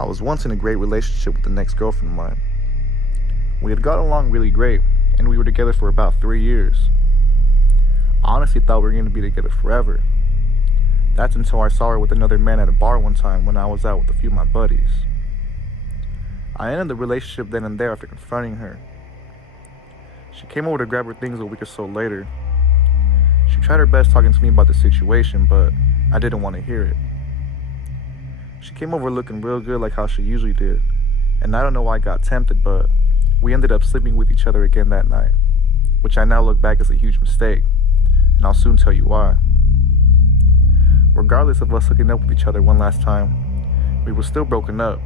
I was once in a great relationship with the next girlfriend of mine. We had got along really great, and we were together for about 3 years. I honestly thought we were going to be together forever. That's until I saw her with another man at a bar one time when I was out with a few of my buddies. I ended the relationship then and there after confronting her. She came over to grab her things a week or so later. She tried her best talking to me about the situation, but I didn't want to hear it. She came over looking real good like how she usually did, and I don't know why I got tempted, but we ended up sleeping with each other again that night, which I now look back as a huge mistake, and I'll soon tell you why. Regardless of us hooking up with each other one last time, we were still broken up,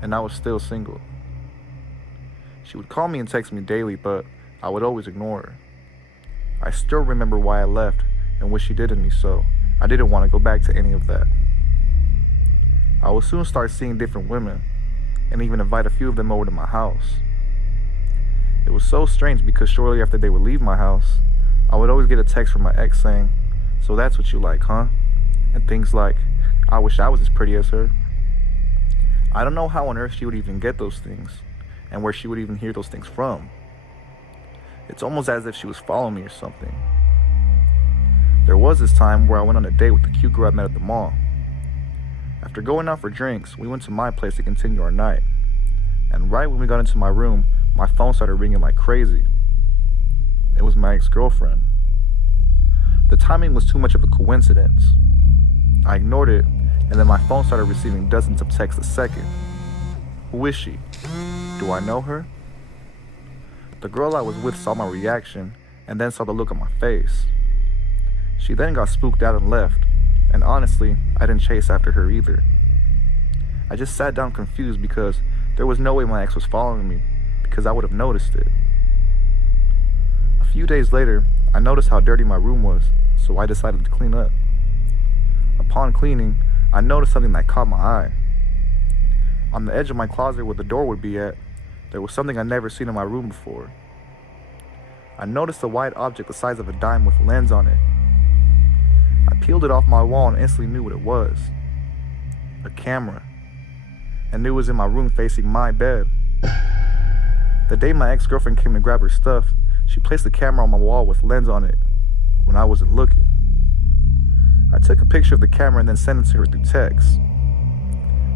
and I was still single. She would call me and text me daily, but I would always ignore her. I still remember why I left and what she did to me, so I didn't want to go back to any of that. I would soon start seeing different women, and even invite a few of them over to my house. It was so strange because shortly after they would leave my house, I would always get a text from my ex saying, "So that's what you like, huh?" And things like, "I wish I was as pretty as her." I don't know how on earth she would even get those things, and where she would even hear those things from. It's almost as if she was following me or something. There was this time where I went on a date with the cute girl I met at the mall. After going out for drinks, we went to my place to continue our night. And right when we got into my room, my phone started ringing like crazy. It was my ex-girlfriend. The timing was too much of a coincidence. I ignored it, and then my phone started receiving dozens of texts a second. Who is she? Do I know her? The girl I was with saw my reaction, and then saw the look on my face. She then got spooked out and left, and honestly, I didn't chase after her either. I just sat down confused because there was no way my ex was following me, because I would have noticed it. A few days later, I noticed how dirty my room was, so I decided to clean up. Upon cleaning, I noticed something that caught my eye. On the edge of my closet where the door would be at, there was something I'd never seen in my room before. I noticed a white object the size of a dime with a lens on it. I peeled it off my wall and instantly knew what it was. A camera. And knew it was in my room facing my bed. The day my ex-girlfriend came to grab her stuff, she placed the camera on my wall with lens on it when I wasn't looking. I took a picture of the camera and then sent it to her through text.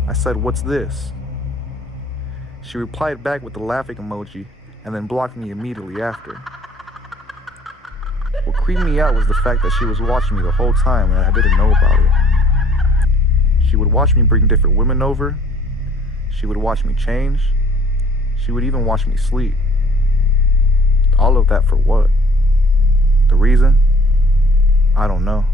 I said, "What's this?" She replied back with the laughing emoji and then blocked me immediately after. What creeped me out was the fact that she was watching me the whole time and I didn't know about it. She would watch me bring different women over. She would watch me change. She would even watch me sleep. All of that for what? The reason? I don't know.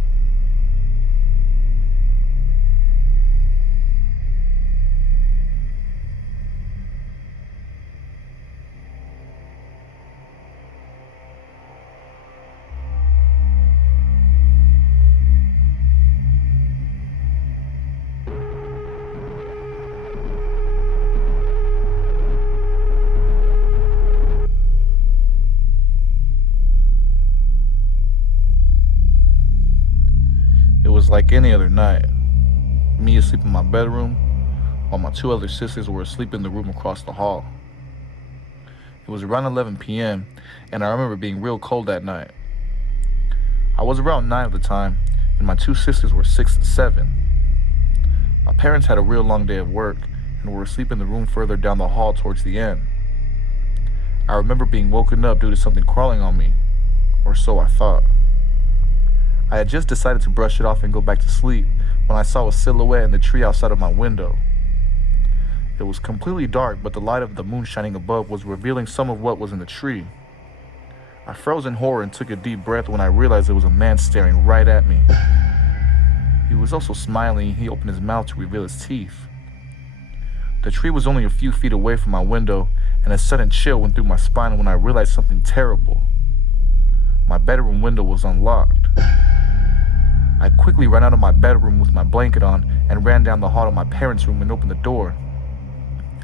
It was like any other night. Me asleep in my bedroom, while my 2 other sisters were asleep in the room across the hall. It was around 11 p.m., and I remember being real cold that night. I was around 9 at the time, and my 2 sisters were 6 and 7. My parents had a real long day of work, and were asleep in the room further down the hall towards the end. I remember being woken up due to something crawling on me, or so I thought. I had just decided to brush it off and go back to sleep when I saw a silhouette in the tree outside of my window. It was completely dark, but the light of the moon shining above was revealing some of what was in the tree. I froze in horror and took a deep breath when I realized it was a man staring right at me. He was also smiling, and he opened his mouth to reveal his teeth. The tree was only a few feet away from my window, and a sudden chill went through my spine when I realized something terrible. My bedroom window was unlocked. I quickly ran out of my bedroom with my blanket on and ran down the hall to my parents' room and opened the door.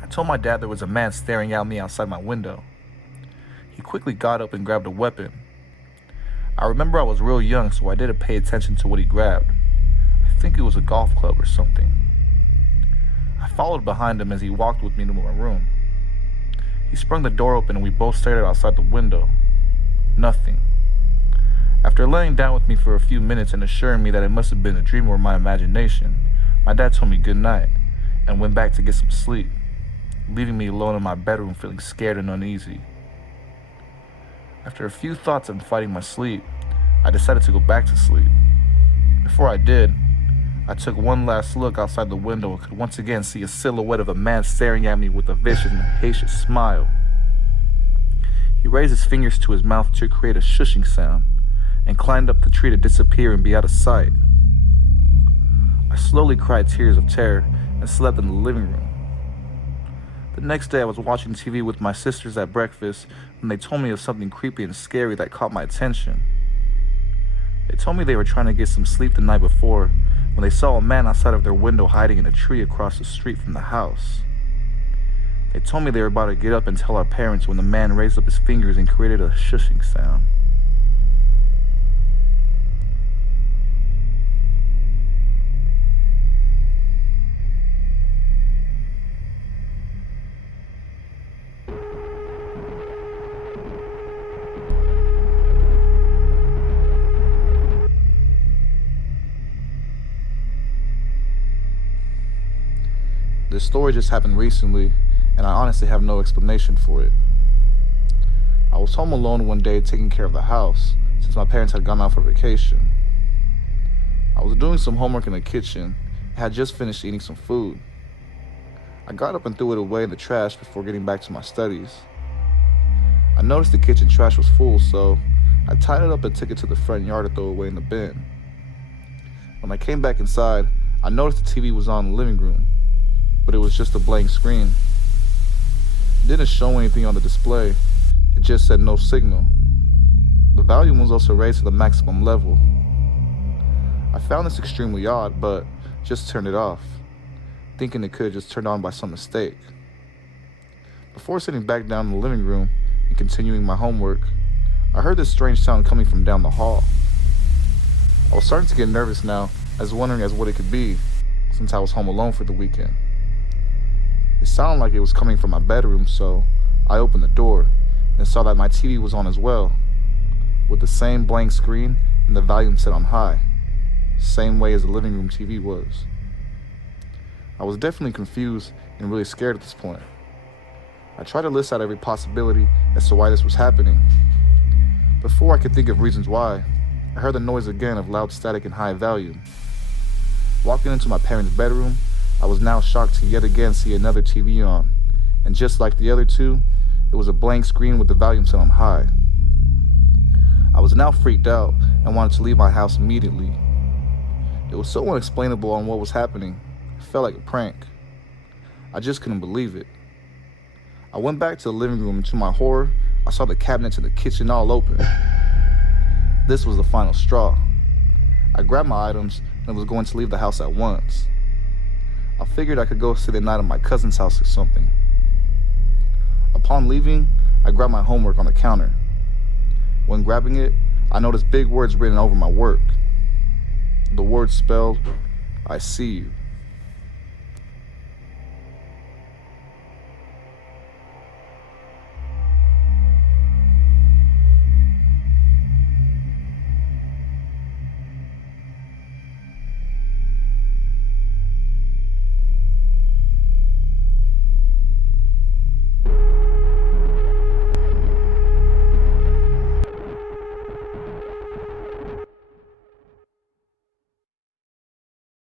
I told my dad there was a man staring at me outside my window. He quickly got up and grabbed a weapon. I remember I was real young, so I didn't pay attention to what he grabbed. I think it was a golf club or something. I followed behind him as he walked with me to my room. He sprung the door open and we both stared outside the window. Nothing. After laying down with me for a few minutes and assuring me that it must have been a dream or my imagination, my dad told me good night and went back to get some sleep, leaving me alone in my bedroom feeling scared and uneasy. After a few thoughts and fighting my sleep, I decided to go back to sleep. Before I did, I took one last look outside the window and could once again see a silhouette of a man staring at me with a vicious and haitian smile. He raised his fingers to his mouth to create a shushing sound and climbed up the tree to disappear and be out of sight. I slowly cried tears of terror and slept in the living room. The next day I was watching TV with my sisters at breakfast when they told me of something creepy and scary that caught my attention. They told me they were trying to get some sleep the night before when they saw a man outside of their window hiding in a tree across the street from the house. They told me they were about to get up and tell our parents when the man raised up his fingers and created a shushing sound. This story just happened recently, and I honestly have no explanation for it. I was home alone one day taking care of the house, since my parents had gone out for vacation. I was doing some homework in the kitchen, and had just finished eating some food. I got up and threw it away in the trash before getting back to my studies. I noticed the kitchen trash was full, so I tied it up and took it to the front yard to throw away in the bin. When I came back inside, I noticed the TV was on in the living room, but it was just a blank screen. It didn't show anything on the display, it just said no signal. The volume was also raised to the maximum level. I found this extremely odd, but just turned it off, thinking it could have just turned on by some mistake. Before sitting back down in the living room and continuing my homework, I heard this strange sound coming from down the hall. I was starting to get nervous now, as wondering as what it could be, since I was home alone for the weekend. It sounded like it was coming from my bedroom, so I opened the door and saw that my TV was on as well, with the same blank screen and the volume set on high, same way as the living room TV was. I was definitely confused and really scared at this point. I tried to list out every possibility as to why this was happening. Before I could think of reasons why, I heard the noise again of loud static and high volume. Walking into my parents' bedroom, I was now shocked to yet again see another TV on, and just like the other two, it was a blank screen with the volume set on high. I was now freaked out and wanted to leave my house immediately. It was so unexplainable on what was happening, it felt like a prank. I just couldn't believe it. I went back to the living room and to my horror, I saw the cabinets in the kitchen all open. This was the final straw. I grabbed my items and was going to leave the house at once. I figured I could go stay the night at my cousin's house or something. Upon leaving, I grabbed my homework on the counter. When grabbing it, I noticed big words written over my work. The words spelled, "I see you."